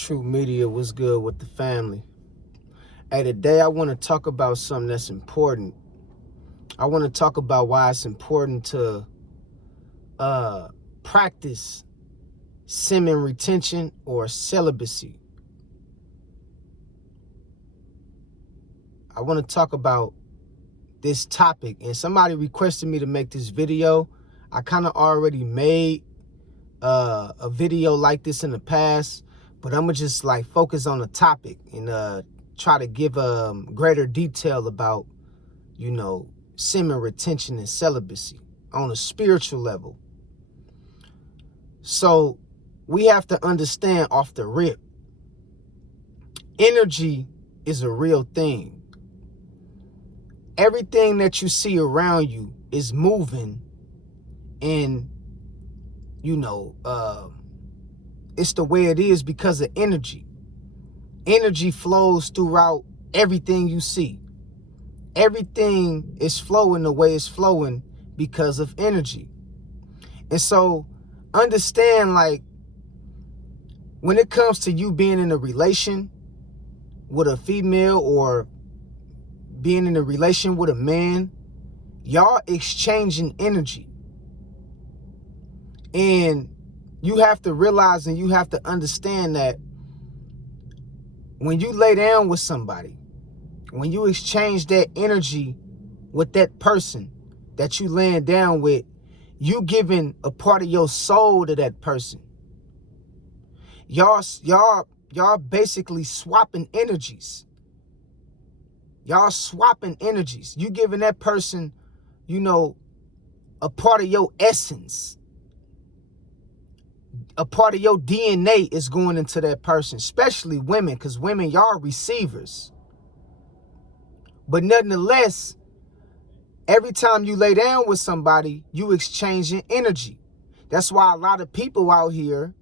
True Media, was good with the family. Hey, today I want to talk about something that's important. I want to talk about why it's important to practice semen retention or celibacy. I want to talk about this topic, and somebody requested me to make this video. I kind of already made a video like this in the past, but I'm gonna just like focus on the topic and try to give greater detail about, semen retention and celibacy on a spiritual level. So we have to understand off the rip, energy is a real thing. Everything that you see around you is moving, and it's the way it is because of energy. Energy flows throughout everything you see. Everything is flowing the way it's flowing because of energy. And so understand, like, when it comes to you being in a relation with a female or being in a relation with a man, y'all exchanging energy. And you have to realize and you have to understand that when you lay down with somebody, when you exchange that energy with that person that you laying down with, you giving a part of your soul to that person. Y'all basically swapping energies. Y'all swapping energies. You giving that person, a part of your essence. A part of your DNA is going into that person, especially women, because women, y'all are receivers. But nonetheless, every time you lay down with somebody, you exchanging energy. That's why a lot of people out here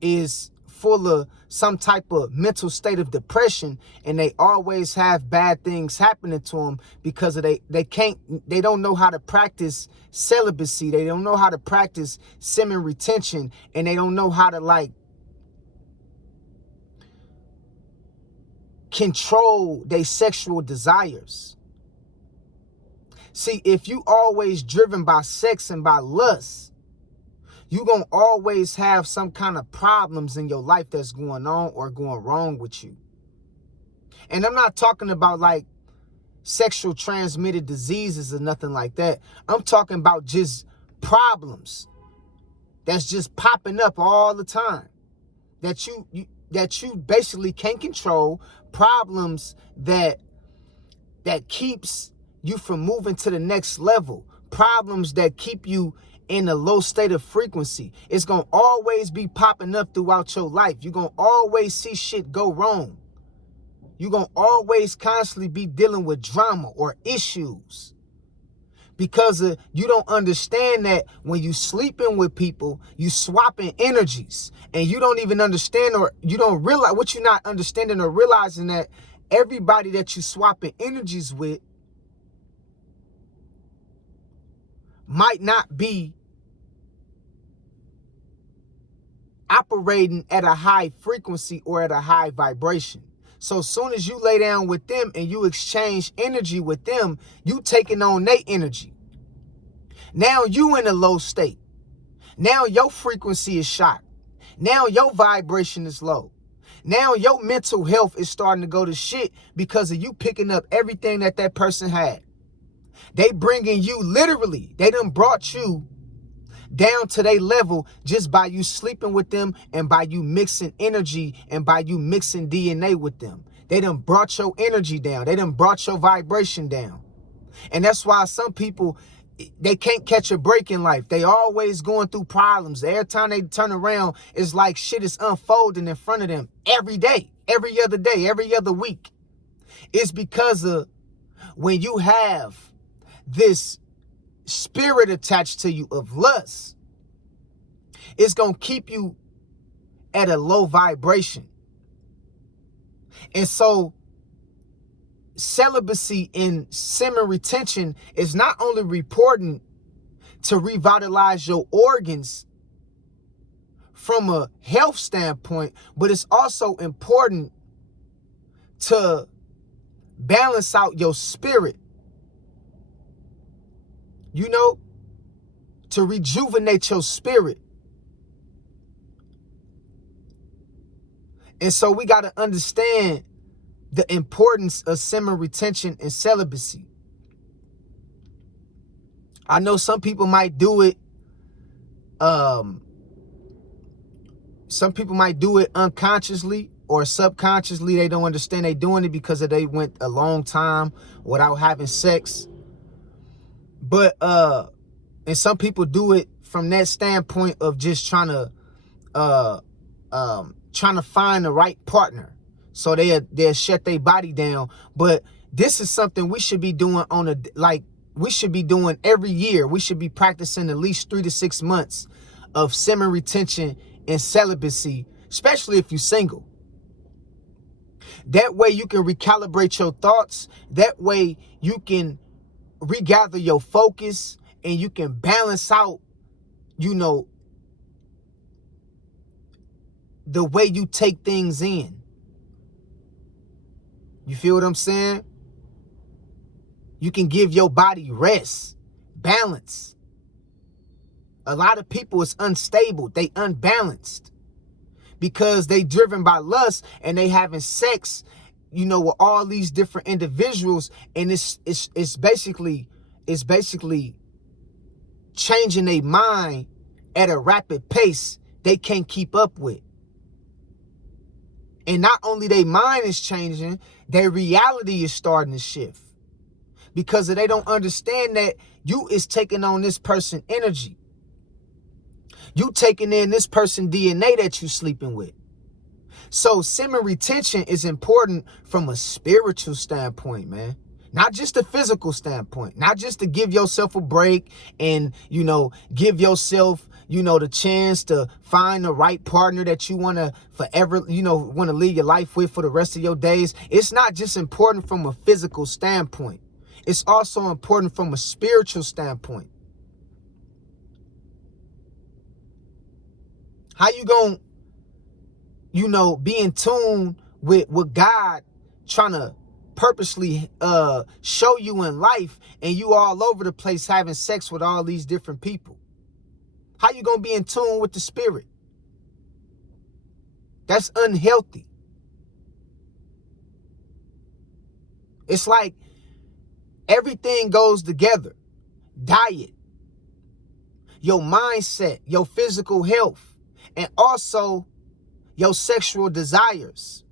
is full of some type of mental state of depression, and they always have bad things happening to them because of they don't know how to practice celibacy. They don't know how to practice semen retention, and they don't know how to control their sexual desires. See, if you always driven by sex and by lust, you're going to always have some kind of problems in your life that's going on or going wrong with you. And I'm not talking about like sexual transmitted diseases or nothing like that. I'm talking about just problems that's just popping up all the time that you basically can't control, problems that keeps you from moving to the next level, problems that keep you in a low state of frequency. It's going to always be popping up throughout your life. You're going to always see shit go wrong. You're going to always constantly be dealing with drama or issues because you don't understand that when you sleeping with people, you swapping energies, and you don't even understand, or you don't realize what you're not understanding or realizing, that everybody that you swapping energies with might not be operating at a high frequency or at a high vibration. So as soon as you lay down with them and you exchange energy with them, you taking on their energy. Now you in a low state. Now your frequency is shot. Now your vibration is low. Now your mental health is starting to go to shit because of you picking up everything that person had. They bringing you, literally, they done brought you down to their level just by you sleeping with them and by you mixing energy and by you mixing DNA with them. They done brought your energy down. They done brought your vibration down. And that's why some people, they can't catch a break in life. They always going through problems. Every time they turn around, it's like shit is unfolding in front of them every day, every other day, every other week. It's because of when you have this spirit attached to you of lust, it's going to keep you at a low vibration. And so celibacy and semen retention is not only important to revitalize your organs from a health standpoint, but it's also important to balance out your spirit, you know, to rejuvenate your spirit. And so we got to understand the importance of semen retention and celibacy. I know some people might do it, some people might do it unconsciously or subconsciously. They don't understand they doing it because they went a long time without having sex. But and some people do it from that standpoint of just trying to find the right partner. So they'll shut their body down. But this is something we should be doing we should be doing every year. We should be practicing at least 3 to 6 months of semen retention and celibacy, especially if you're single. That way you can recalibrate your thoughts. That way you can regather your focus and you can balance out, you know, the way you take things in. You feel what I'm saying? You can give your body rest, balance. A lot of people is unstable. They unbalanced because they driven by lust and they having sex, you know, with all these different individuals. And it's basically changing their mind at a rapid pace they can't keep up with. And not only their mind is changing, their reality is starting to shift. Because they don't understand that you is taking on this person energy. You taking in this person DNA that you sleeping with. So semen retention is important from a spiritual standpoint, man. Not just a physical standpoint. Not just to give yourself a break and, you know, give yourself, you know, the chance to find the right partner that you want to forever, you know, want to live your life with for the rest of your days. It's not just important from a physical standpoint. It's also important from a spiritual standpoint. How you gonna, you know, be in tune with God trying to purposely show you in life and you all over the place having sex with all these different people? How you gonna be in tune with the spirit? That's unhealthy. It's like everything goes together. Diet, your mindset, your physical health, and also your sexual desires.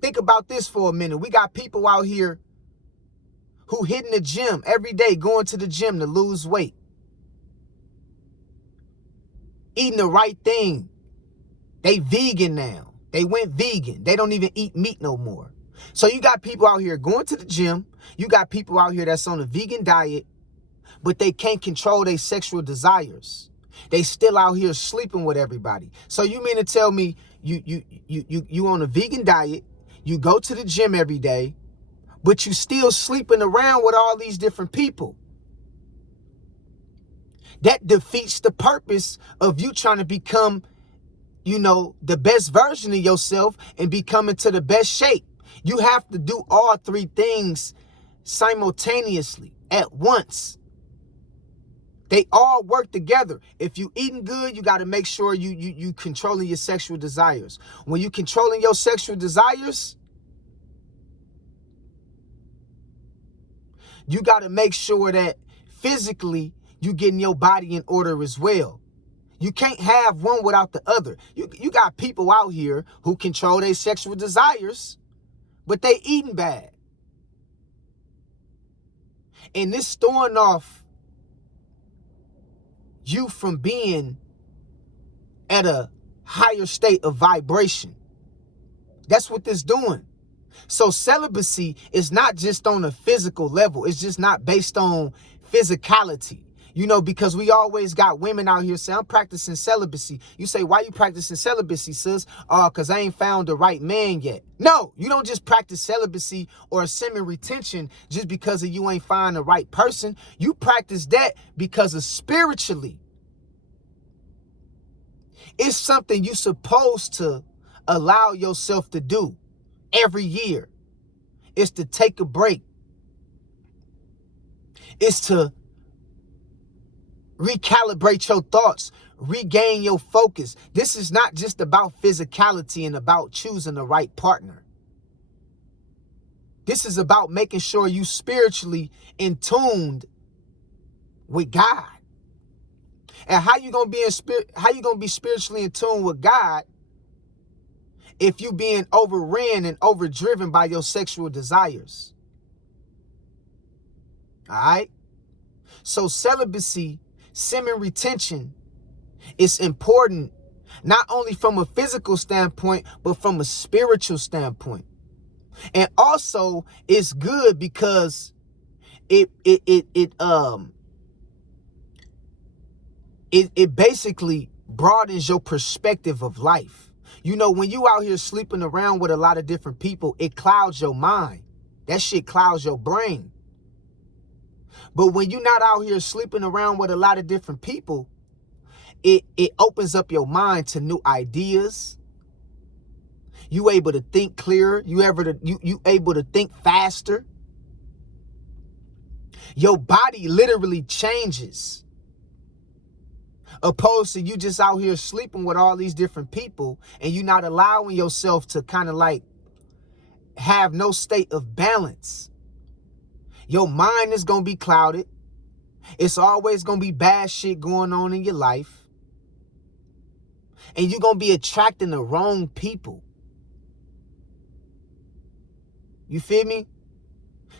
Think about this for a minute. We got people out here who hitting the gym every day, going to the gym to lose weight, eating the right thing. They vegan now. They went vegan. They don't even eat meat no more. So you got people out here going to the gym. You got people out here that's on a vegan diet, but they can't control their sexual desires. They still out here sleeping with everybody. So you mean to tell me you on a vegan diet, you go to the gym every day, but you still sleeping around with all these different people? That defeats the purpose of you trying to become, you know, the best version of yourself and become into the best shape. You have to do all three things simultaneously at once. They all work together. If you eating good, you got to make sure you controlling your sexual desires. When you controlling your sexual desires, you got to make sure that physically you getting your body in order as well. You can't have one without the other. You got people out here who control their sexual desires, but they eating bad. And this throwing off you from being at a higher state of vibration. That's what this doing. So celibacy is not just on a physical level. It's just not based on physicality. You know, because we always got women out here saying, I'm practicing celibacy. You say, why you practicing celibacy, sis? Because I ain't found the right man yet. No, you don't just practice celibacy or semen retention just because of you ain't find the right person. You practice that because of spiritually. It's something you're supposed to allow yourself to do every year. It's to take a break. It's to recalibrate your thoughts, regain your focus. This is not just about physicality and about choosing the right partner. This is about making sure you spiritually in tuned with God. And how you gonna be spiritually in tune with God if you being overran and overdriven by your sexual desires? All right. So celibacy, semen retention, is important not only from a physical standpoint, but from a spiritual standpoint. And also it's good because it basically broadens your perspective of life. You know, when you out here sleeping around with a lot of different people, it clouds your mind. That shit clouds your brain. But when you're not out here sleeping around with a lot of different people, it opens up your mind to new ideas. You able to think clearer. You able to think faster. Your body literally changes. Opposed to you just out here sleeping with all these different people and you not allowing yourself to kind of like have no state of balance. Your mind is going to be clouded. It's always going to be bad shit going on in your life. And you're going to be attracting the wrong people. You feel me?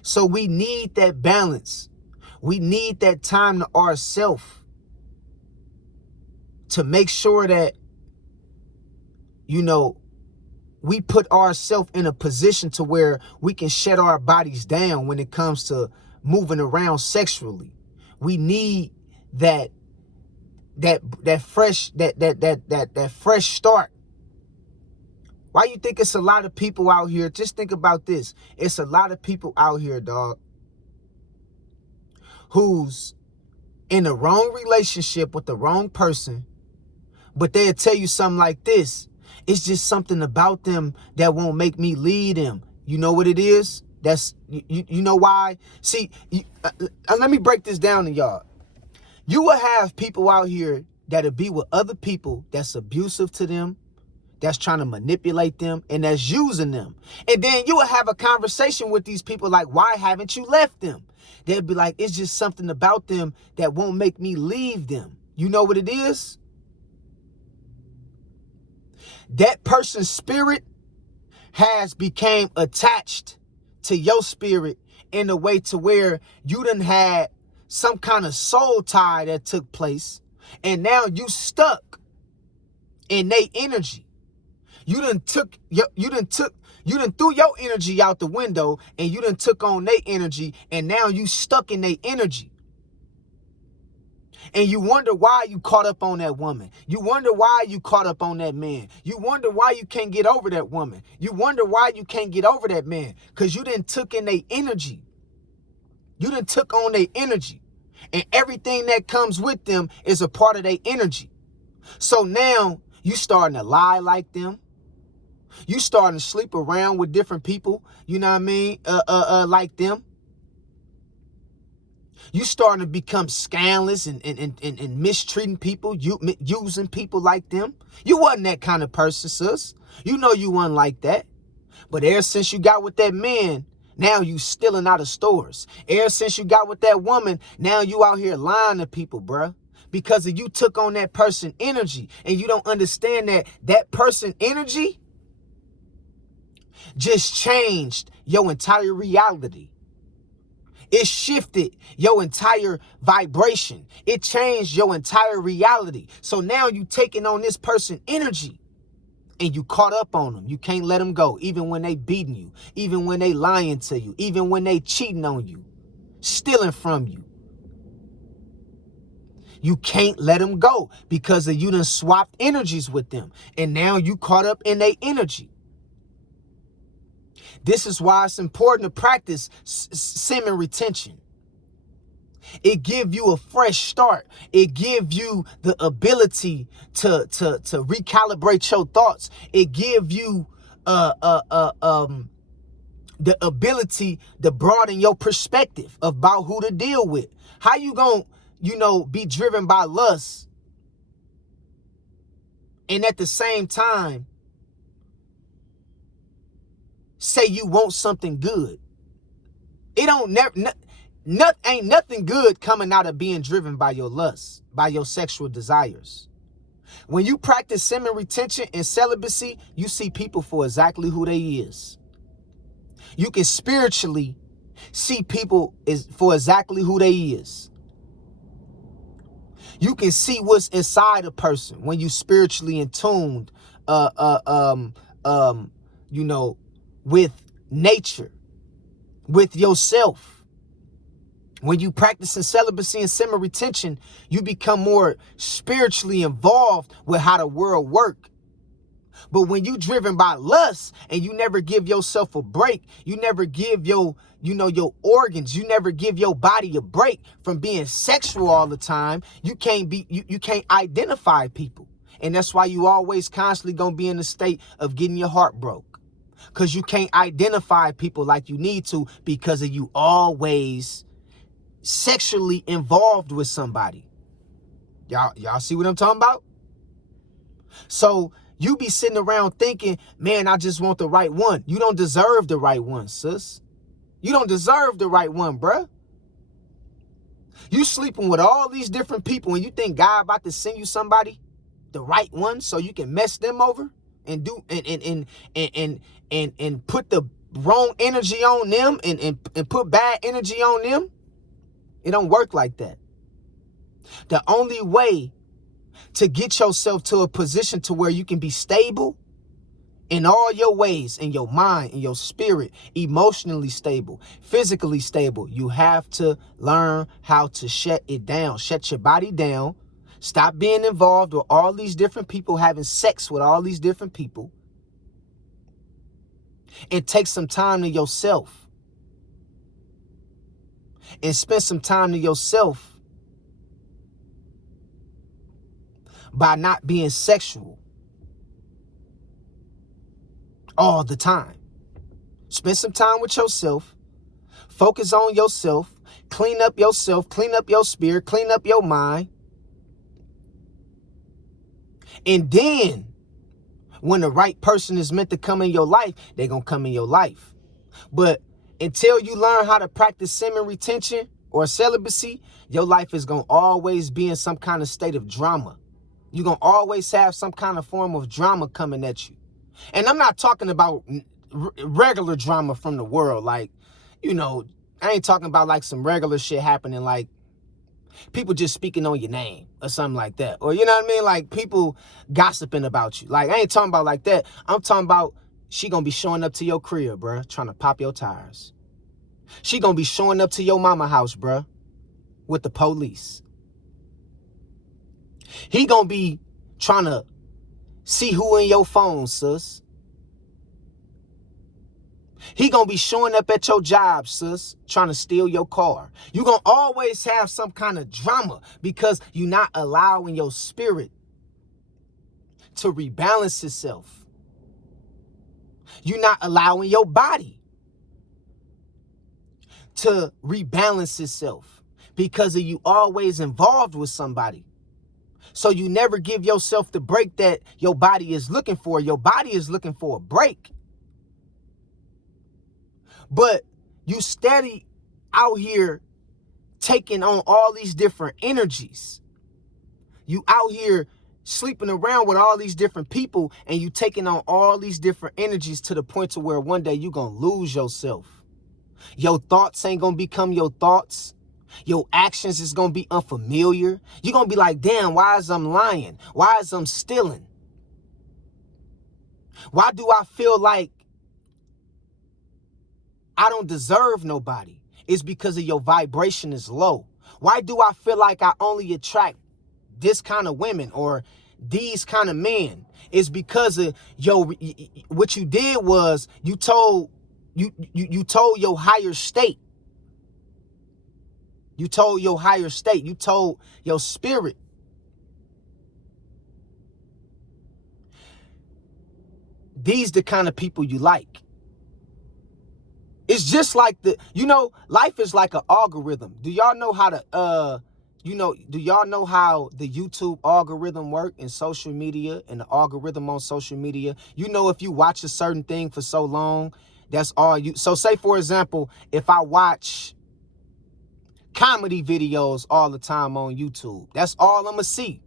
So we need that balance. We need that time to ourselves to make sure that, you know, we put ourselves in a position to where we can shut our bodies down when it comes to moving around sexually. We need that fresh start. Why you think it's a lot of people out here? Just think about this. It's a lot of people out here, dog, who's in the wrong relationship with the wrong person, but they'll tell you something like this. It's just something about them that won't make me lead them. You know what it is? That's you know why? See, let me break this down to y'all. You will have people out here that'll be with other people that's abusive to them, that's trying to manipulate them, and that's using them. And then you will have a conversation with these people like, why haven't you left them? They'll be like, it's just something about them that won't make me leave them. You know what it is? That person's spirit has became attached to your spirit in a way to where you done had some kind of soul tie that took place, and now you stuck in their energy. You done threw your energy out the window, and you done took on their energy, and now you stuck in their energy. And you wonder why you caught up on that woman. You wonder why you caught up on that man. You wonder why you can't get over that woman. You wonder why you can't get over that man. Because you didn't took in their energy. You done took on their energy. And everything that comes with them is a part of their energy. So now you starting to lie like them. You starting to sleep around with different people, you know what I mean, like them. You starting to become scandalous and mistreating people, using people like them. You wasn't that kind of person, sis. You know you wasn't like that. But ever since you got with that man, now you stealing out of stores. Ever since you got with that woman, now you out here lying to people, bruh. Because you took on that person energy, and you don't understand that that person energy just changed your entire reality. It shifted your entire vibration. It changed your entire reality. So now you taking on this person energy, and you caught up on them. You can't let them go, even when they beating you, even when they lying to you, even when they cheating on you, stealing from you. You can't let them go because you done swapped energies with them, and now you caught up in their energy. This is why it's important to practice semen retention. It give you a fresh start. It give you the ability to recalibrate your thoughts. It give you the ability to broaden your perspective about who to deal with. How you gonna, be driven by lust and at the same time say you want something good? It don't never ain't nothing good coming out of being driven by your lust, by your sexual desires. When you practice semen retention and celibacy, you see people for exactly who they is. You can spiritually see people for exactly who they is. You can see what's inside a person when you spiritually in tuned, with nature, with yourself. When you practice in celibacy and semen retention, you become more spiritually involved with how the world works. But when you driven by lust and you never give yourself a break, you never give your organs, you never give your body a break from being sexual all the time, you can't identify people. And that's why you always constantly gonna be in a state of getting your heart broke. Because you can't identify people like you need to because of you always sexually involved with somebody. Y'all see what I'm talking about? So you be sitting around thinking, man, I just want the right one. You don't deserve the right one, sis. You don't deserve the right one, bruh. You sleeping with all these different people and you think God about to send you somebody, the right one, so you can mess them over and do and put the wrong energy on them and put bad energy on them. It don't work like that. The only way to get yourself to a position to where you can be stable in all your ways, in your mind, in your spirit, emotionally stable, physically stable, you have to learn how to shut it down. Shut your body down. Stop being involved with all these different people, having sex with all these different people. And take some time to yourself. And spend some time to yourself by not being sexual all the time. Spend some time with yourself. Focus on yourself. Clean up yourself. Clean up your spirit. Clean up your mind. And then, when the right person is meant to come in your life, they're going to come in your life. But until you learn how to practice semen retention or celibacy, your life is going to always be in some kind of state of drama. You're going to always have some kind of form of drama coming at you. And I'm not talking about regular drama from the world. Like, I ain't talking about like some regular shit happening, like people just speaking on your name or something like that. Or, you know what I mean? Like people gossiping about you. Like, I ain't talking about like that. I'm talking about she gonna be showing up to your crib, bruh, trying to pop your tires. She gonna be showing up to your mama house, bruh, with the police. He gonna be trying to see who in your phone, sis. He gonna be showing up at your job, sis, trying to steal your car. You gonna always have some kind of drama because you're not allowing your spirit to rebalance itself. You're not allowing your body to rebalance itself because of you always involved with somebody. So you never give yourself the break that your body is looking for. Your body is looking for a break. But you steady out here taking on all these different energies. You out here sleeping around with all these different people and you taking on all these different energies to the point to where one day you're going to lose yourself. Your thoughts ain't going to become your thoughts. Your actions is going to be unfamiliar. You're going to be like, damn, why is I'm lying? Why is I'm stealing? Why do I feel like I don't deserve nobody? It's because of your vibration is low. Why do I feel like I only attract this kind of women or these kind of men? It's because of what you did was you told your higher state You told your higher state. You told your spirit. These the kind of people you like. It's just like life is like an algorithm. Do y'all know how to, do y'all know how the YouTube algorithm work in social media and the algorithm on social media? You know, if you watch a certain thing for so long, that's all you. So say, for example, if I watch comedy videos all the time on YouTube, that's all I'm going to see.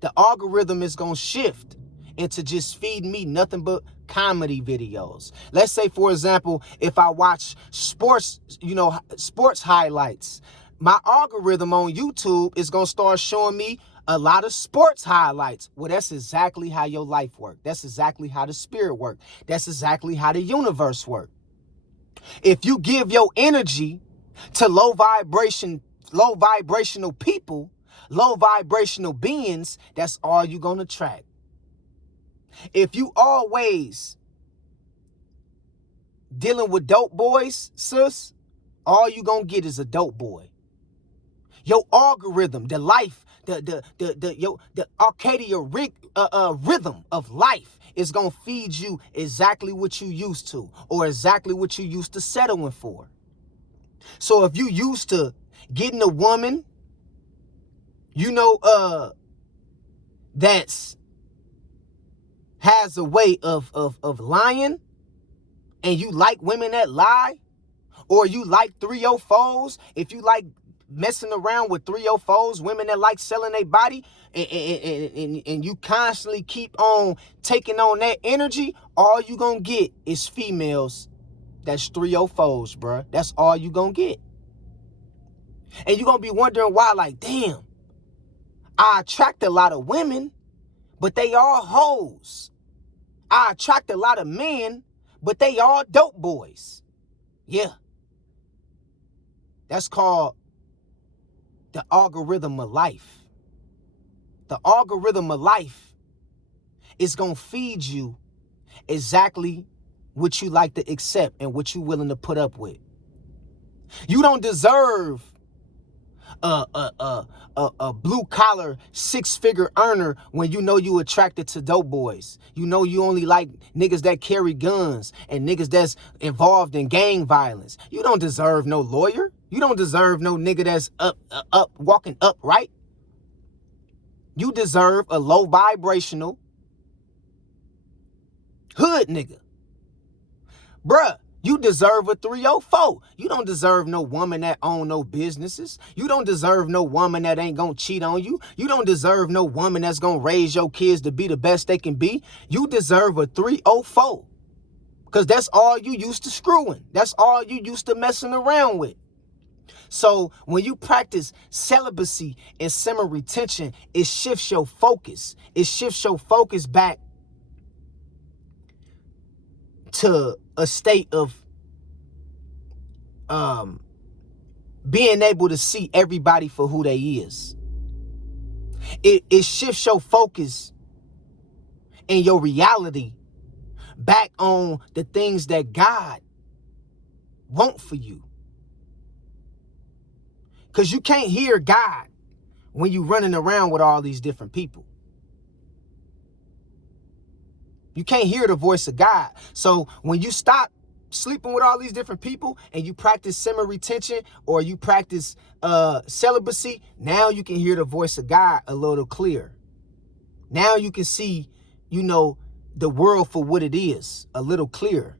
The algorithm is going to shift into just feeding me nothing but comedy videos. Let's say, for example, if I watch sports, sports highlights, my algorithm on YouTube is going to start showing me a lot of sports highlights. Well, that's exactly how your life works. That's exactly how the spirit works. That's exactly how the universe works. If you give your energy to low vibrational people, low vibrational beings, that's all you're going to attract. If you always dealing with dope boys, sis, all you going to get is a dope boy. Your algorithm, the life, the Arcadia rhythm of life is going to feed you exactly what you used to, or exactly what you used to settling for. So if you used to getting a woman, that's has a way of lying, and you like women that lie, or you like 304s, if you like messing around with 304s, women that like selling their body, and you constantly keep on taking on that energy, all you gonna get is females that's 304s, bruh. That's all you gonna get. And you gonna be wondering why, like, damn, I attract a lot of women, but they all hoes. I attract a lot of men, but they all dope boys. Yeah. That's called the algorithm of life. The algorithm of life is going to feed you exactly what you like to accept and what you're willing to put up with. You don't deserve a blue collar 6-figure earner when you know you attracted to dope boys. You know you only like niggas that carry guns and niggas that's involved in gang violence. You don't deserve no lawyer. You don't deserve no nigga that's walking upright. You deserve a low vibrational hood nigga. Bruh, you deserve a 304. You don't deserve no woman that own no businesses. You don't deserve no woman that ain't gonna cheat on you. You don't deserve no woman that's gonna raise your kids to be the best they can be. You deserve a 304. Because that's all you used to screwing. That's all you used to messing around with. So when you practice celibacy and semen retention, it shifts your focus. It shifts your focus back to a state of being able to see everybody for who they is. It shifts your focus and your reality back on the things that God want for you. Because you can't hear God when you running around with all these different people. You can't hear the voice of God. So when you stop sleeping with all these different people and you practice semen retention or you practice celibacy, now you can hear the voice of God a little clearer. Now you can see, the world for what it is a little clearer.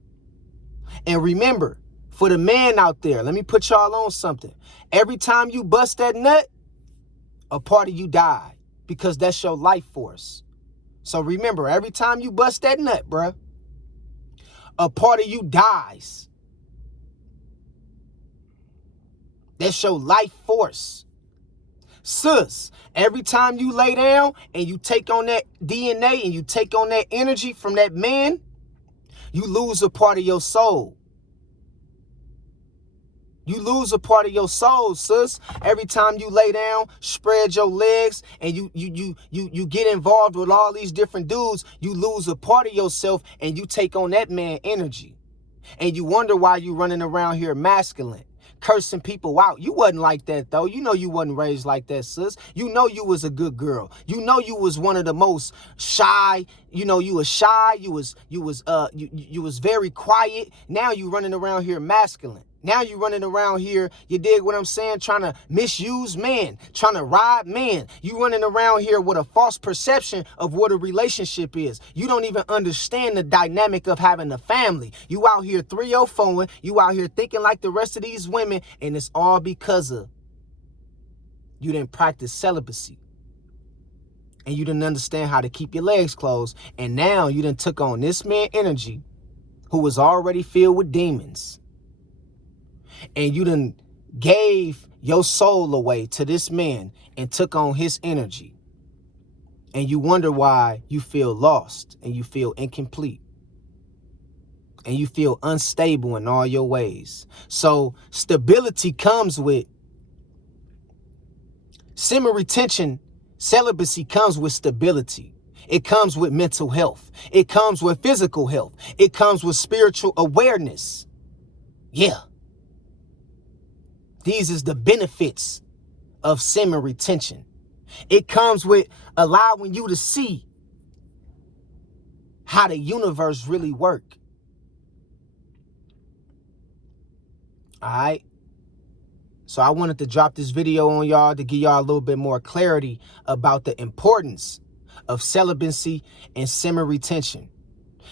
And remember, for the man out there, let me put y'all on something. Every time you bust that nut, a part of you died, because that's your life force. So remember, every time you bust that nut, bruh, a part of you dies. That's your life force. Sis, every time you lay down and you take on that DNA and you take on that energy from that man, you lose a part of your soul. You lose a part of your soul, sis. Every time you lay down, spread your legs, and you get involved with all these different dudes, you lose a part of yourself and you take on that man energy. And you wonder why you running around here masculine. cursing people out. You wasn't like that, though. You know you wasn't raised like that, sis. You know you was a good girl. You know you was one of the most shy. You know you was shy. You was very quiet. Now you running around here masculine. Now you running around here, you dig what I'm saying, trying to misuse men, trying to rob men. You running around here with a false perception of what a relationship is. You don't even understand the dynamic of having a family. You out here 304ing, you out here thinking like the rest of these women, and it's all because of you didn't practice celibacy. And you didn't understand how to keep your legs closed. And now you done took on this man energy who was already filled with demons. And you done gave your soul away to this man and took on his energy. And you wonder why you feel lost and you feel incomplete. And you feel unstable in all your ways. So stability comes with semen retention. Celibacy comes with stability. It comes with mental health. It comes with physical health. It comes with spiritual awareness. Yeah. These is the benefits of semen retention. It comes with allowing you to see how the universe really work. All right. So I wanted to drop this video on y'all to give y'all a little bit more clarity about the importance of celibacy and semen retention.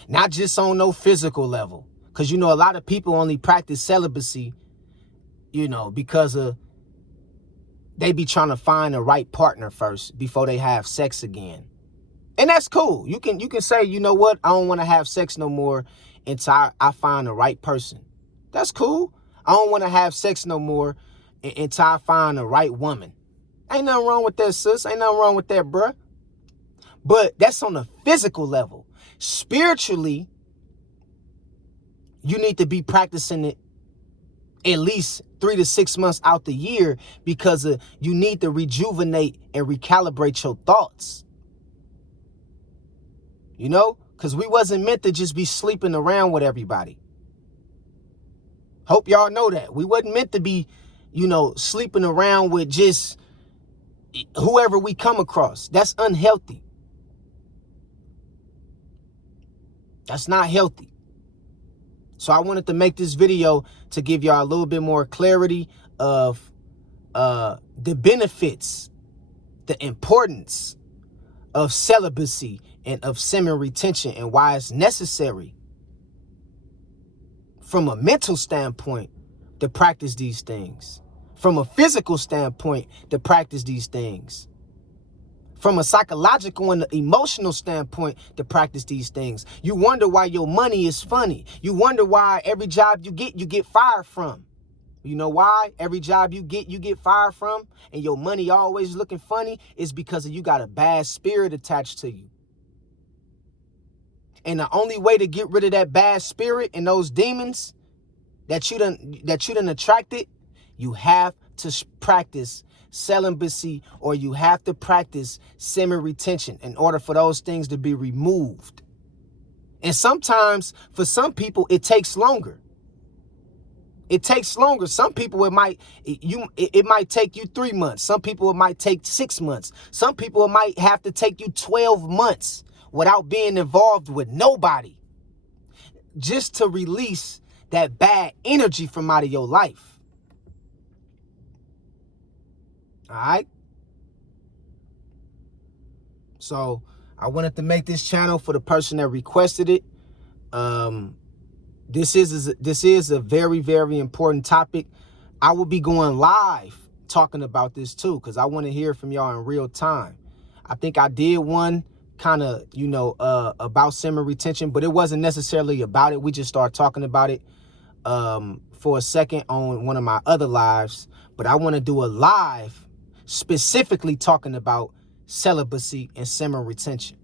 Not just on no physical level. Because, you know, a lot of people only practice celibacy, you know, because they be trying to find the right partner first before they have sex again. And that's cool. You can say, you know what, I don't want to have sex no more until I find the right person. That's cool. I don't want to have sex no more until I find the right woman. Ain't nothing wrong with that, sis. Ain't nothing wrong with that, bruh. But that's on a physical level. Spiritually, you need to be practicing it at least 3 to 6 months out the year, because you need to rejuvenate and recalibrate your thoughts. You know, because we wasn't meant to just be sleeping around with everybody. Hope y'all know that. We wasn't meant to be, you know, sleeping around with just whoever we come across. That's unhealthy. That's not healthy. So I wanted to make this video to give y'all a little bit more clarity of the benefits, the importance of celibacy and of semen retention, and why it's necessary from a mental standpoint to practice these things, from a physical standpoint to practice these things, from a psychological and emotional standpoint to practice these things. You wonder why your money is funny. You wonder why every job you get fired from. You know why every job you get fired from, and your money always looking funny? Is because you got a bad spirit attached to you. And the only way to get rid of that bad spirit and those demons that you done attracted, you have to practice celibacy, or you have to practice semen retention in order for those things to be removed. And sometimes for some people it takes longer. It takes longer. Some people it might take you 3 months. Some people it might take 6 months. Some people it might have to take you 12 months without being involved with nobody, just to release that bad energy from out of your life. All right. So I wanted to make this channel for the person that requested it. This is a very, very important topic. I will be going live talking about this too, because I want to hear from y'all in real time. I think I did one kind of, you know, about semen retention, but it wasn't necessarily about it. We just started talking about it for a second on one of my other lives. But I want to do a live specifically talking about celibacy and semen retention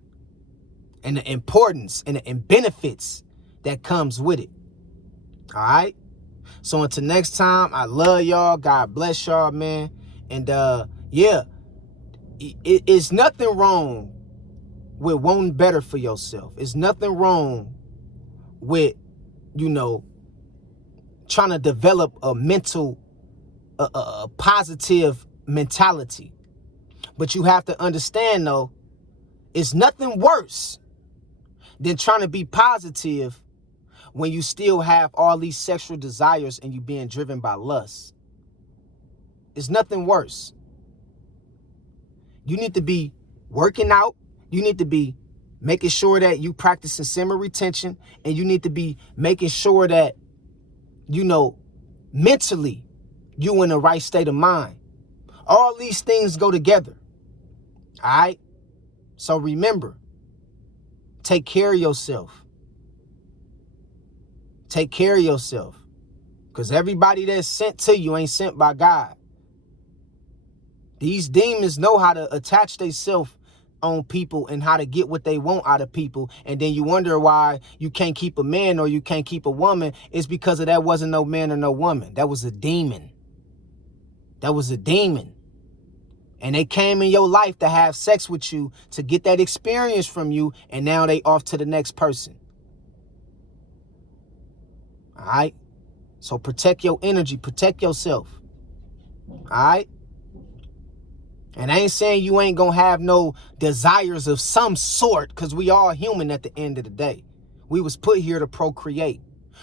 and the importance and the benefits that comes with it. All right. So until next time, I love y'all. God bless y'all, man. And yeah, it's nothing wrong with wanting better for yourself. It's nothing wrong with, you know, trying to develop a mental a positive mentality. But you have to understand, though, it's nothing worse than trying to be positive when you still have all these sexual desires and you being driven by lust. It's nothing worse. You need to be working out. You need to be making sure that you practicing semen retention, and you need to be making sure that, you know, mentally you in the right state of mind. All these things go together. All right? So remember, take care of yourself. Take care of yourself. Because everybody that's sent to you ain't sent by God. These demons know how to attach themselves on people and how to get what they want out of people. And then you wonder why you can't keep a man or you can't keep a woman. It's because of that wasn't no man or no woman. That was a demon. That was a demon. And they came in your life to have sex with you, to get that experience from you, and now they off to the next person. All right? So protect your energy, protect yourself. All right? And I ain't saying you ain't gonna have no desires of some sort, because we all human at the end of the day. We was put here to procreate.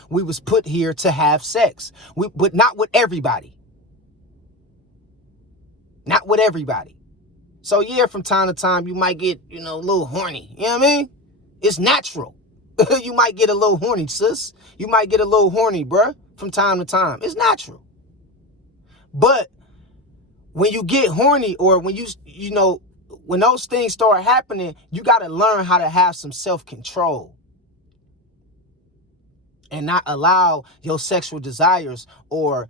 We was put here to have sex. But not with everybody. Not with everybody. So yeah, from time to time, you might get, a little horny. You know what I mean? It's natural. You might get a little horny, sis. You might get a little horny, bruh, from time to time. It's natural. But when you get horny, or when when those things start happening, you got to learn how to have some self-control and not allow your sexual desires or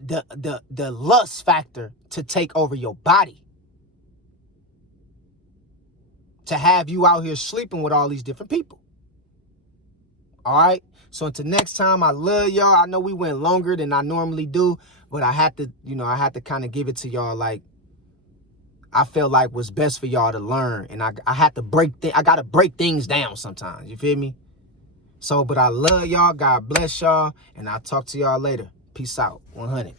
the lust factor to take over your body, to have you out here sleeping with all these different people. All right? So until next time, I love y'all. I know we went longer than I normally do, but I had to kind of give it to y'all like I felt like was best for y'all to learn. And I had to I got to break things down sometimes. You feel me? So, but I love y'all. God bless y'all. And I'll talk to y'all later. Peace out. 100.